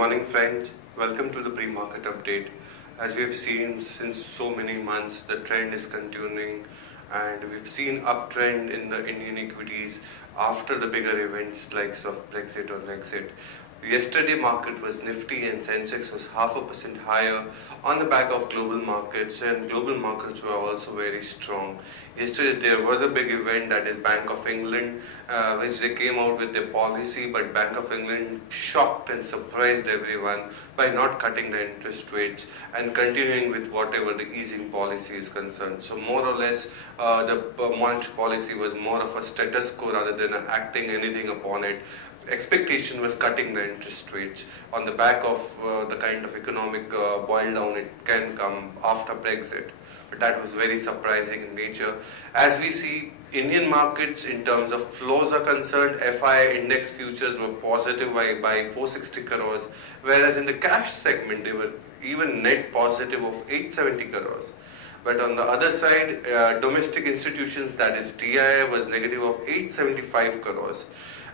morning, friends. Welcome to the pre-market update. As we have seen since so many months, the trend is continuing, and we've seen uptrend in the Indian equities after the bigger events like of Brexit or Exit. Yesterday market was nifty and Sensex was 0.5% higher on the back of global markets, and global markets were also very strong. Yesterday there was a big event, that is Bank of England, which they came out with their policy, but Bank of England shocked and surprised everyone by not cutting the interest rates and continuing with whatever the easing policy is concerned. So more or less the monetary policy was more of a status quo rather than acting anything upon it. Expectation was cutting the interest rates on the back of the kind of economic boil down it can come after Brexit. But that was very surprising in nature. As we see, Indian markets in terms of flows are concerned, FI index futures were positive by 460 crores, whereas in the cash segment they were even net positive of 870 crores. But on the other side, domestic institutions, that is DII, was negative of 875 crores.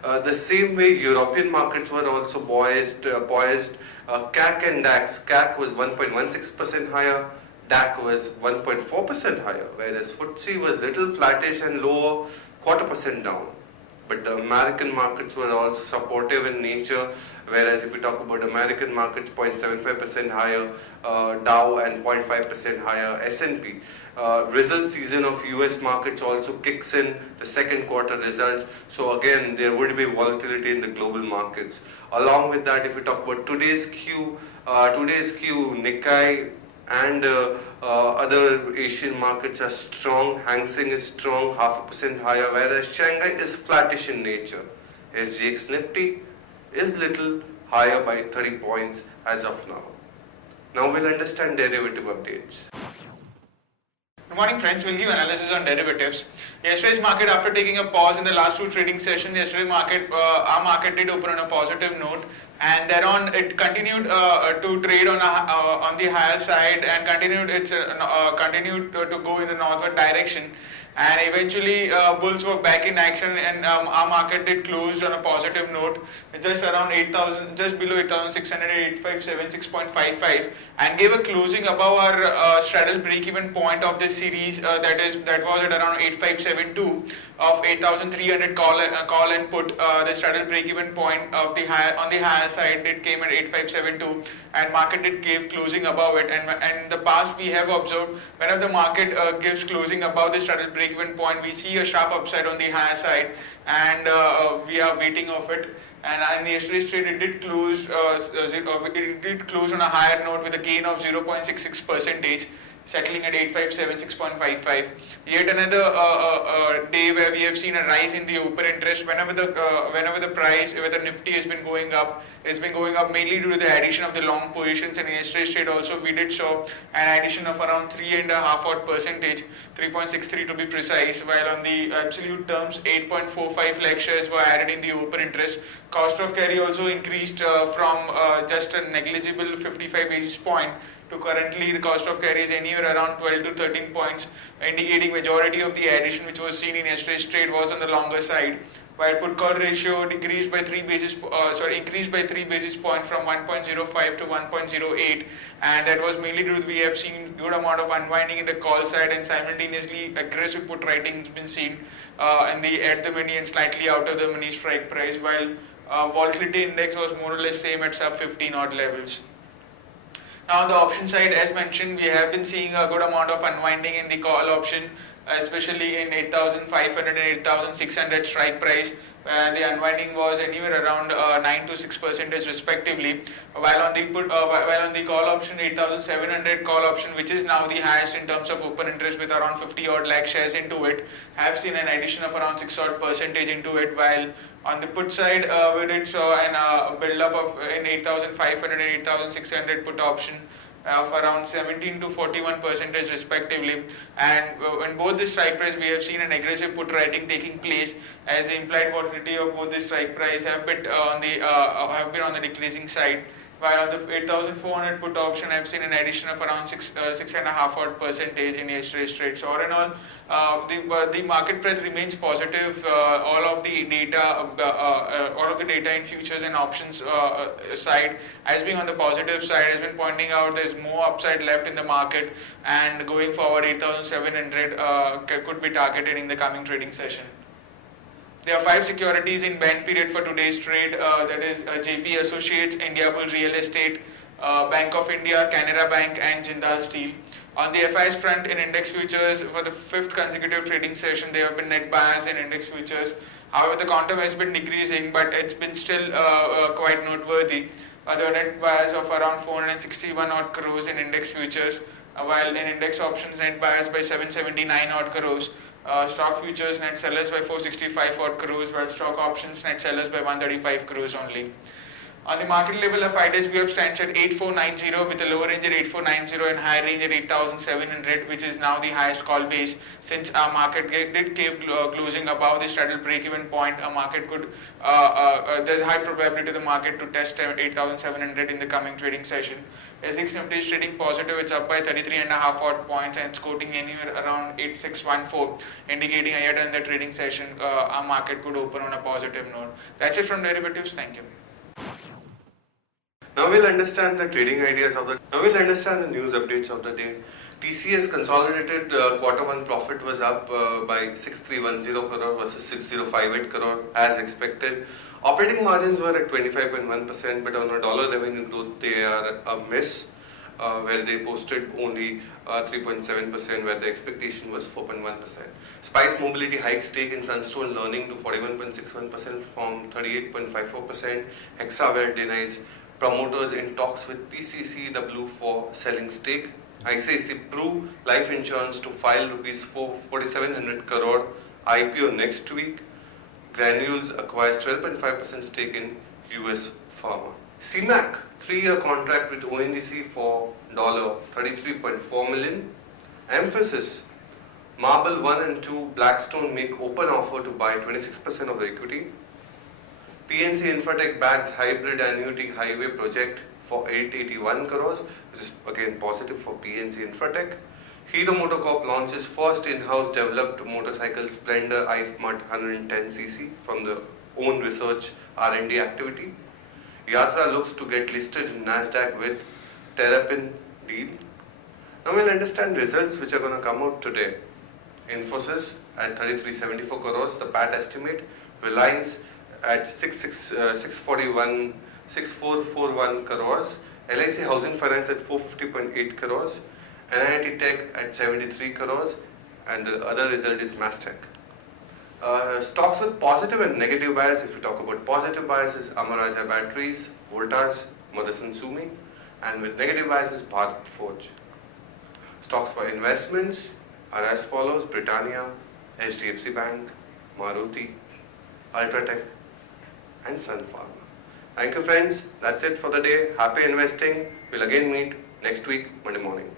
The same way European markets were also poised. CAC and DAX. CAC was 1.16% higher, DAC was 1.4% higher, whereas FTSE was little flattish and lower, 0.25% down. But the American markets were also supportive in nature, whereas if we talk about American markets, 0.75% higher, Dow, and 0.5% higher S&P. Result season of US markets also kicks in, the second quarter results. So again, there would be volatility in the global markets. Along with that, if we talk about today's Q, Nikkei and other Asian markets are strong. Hang Seng is strong, 0.5% higher, whereas Shanghai is flattish in nature. SGX Nifty is little higher by 30 points as of now. Now we'll understand derivative updates. Good morning, friends. We'll give analysis on derivatives. Yesterday's market, after taking a pause in the last two trading sessions, our market did open on a positive note, and thereon it continued to trade on the higher side and continued to go in the northward direction. And eventually bulls were back in action, and our market did close on a positive note, just around 8,000, just below 8,600, 8,576.55, and gave a closing above our straddle break-even point of this series. That was at around 8,572 of 8,300 call and put. The straddle break-even point of on the higher side it came at 8,572, and market did give closing above it. And in the past we have observed whenever the market gives closing above the straddle break-even point, we see a sharp upside on the higher side, and we are waiting of it. And in yesterday's trade, it did close on a higher note with a gain of 0.66%, settling at 8576.55. Yet another day where we have seen a rise in the open interest. Whenever the price, whether Nifty has been going up, mainly due to the addition of the long positions. And in yesterday's trade also we did show an addition of around 3.5%, 3.63 to be precise. While on the absolute terms, 8.45 lakh shares were added in the open interest. Cost of carry also increased from just a negligible 55 basis point to currently the cost of carry is anywhere around 12 to 13 points, indicating majority of the addition which was seen in yesterday's trade was on the longer side. While put call ratio increased by 3 basis points from 1.05 to 1.08, and that was mainly due to we have seen good amount of unwinding in the call side, and simultaneously aggressive put writing has been seen at the money and slightly out of the money strike price, while volatility index was more or less same at sub 15 odd levels. Now on the option side, as mentioned, we have been seeing a good amount of unwinding in the call option, especially in 8,500 and 8,600 strike price, where the unwinding was anywhere around 9 to 6% respectively. While on the call option, 8,700 call option, which is now the highest in terms of open interest with around 50 odd lakh shares into it, have seen an addition of around 6 odd percentage into it. While on the put side, we did saw an build up of in 8,500 and 8,600 put option of around 17 to 41% respectively, and in both the strike price we have seen an aggressive put writing taking place, as the implied volatility of both the strike price have been on the decreasing side. while on the 8,400 put option I've seen an addition of around 6.5% in yesterday's trade. So all in all, the market breadth remains positive. All of the data in futures and options side has been on the positive side, has been pointing out there's more upside left in the market, and going forward 8,700 could be targeted in the coming trading session. There are 5 securities in ban period for today's trade, that is JP Associates, Indiabulls Real Estate, Bank of India, Canara Bank and Jindal Steel. On the FIs front, in index futures, for the 5th consecutive trading session, there have been net buyers in index futures. However, the quantum has been decreasing, but it's been still quite noteworthy. There are net buyers of around 461 odd crores in index futures, while in index options, net buyers by 779 odd crores. Stock futures net sellers by 465 odd crores, while stock options net sellers by 135 crores only. On the market level, a 5 days VWAP stands at 8490 with a lower range at 8490 and higher range at 8700, which is now the highest call base. Since our market did keep closing above the straddle break-even point, a market could there's a high probability the market to test 8700 in the coming trading session. SX Nifty is trading positive, it's up by 33.5 odd points and it's quoting anywhere around 8614, indicating ahead in the trading session our market could open on a positive note. That's it from derivatives. Thank you. Now we'll understand the news updates of the day. TCS consolidated Q1 profit was up by 6310 crore versus 6058 crore as expected. Operating margins were at 25.1%, but on a dollar revenue growth they are a miss, where they posted only 3.7%, where the expectation was 4.1%. Spice Mobility hikes stake in Sunstone Learning to 41.61% from 38.54%. Hexaware denies promoters in talks with PCCW for selling stake. ICICI Pru Life Insurance to file rupees 4,700 crore IPO next week. Granules acquires 12.5% stake in US Pharma. CMAC 3-year contract with ONGC for $33.4 million. Emphasis: Marble 1 and 2 Blackstone make open offer to buy 26% of the equity. PNC Infratech bags hybrid annuity highway project for 881 crores, which is again positive for PNC Infratech. Hero MotoCorp launches first in-house developed motorcycle Splendor iSmart 110cc from the own research R&D activity. Yatra looks to get listed in Nasdaq with Terrapin deal. Now we'll understand results which are going to come out today. Infosys at 3374 crores, the PAT estimate. Reliance at 6441 crores. LIC Housing Finance at 450.8 crores. NIT Tech at 73 crores, and the other result is Mastech. Stocks with positive and negative bias. If we talk about positive bias is Amara Batteries, Voltas, Motherson Sumi, and with negative bias is Bharat Forge. Stocks for investments are as follows: Britannia, HDFC Bank, Maruti, Ultratech, and Sun Pharma. Thank you friends, that's it for the day. Happy investing. We'll again meet next week, Monday morning.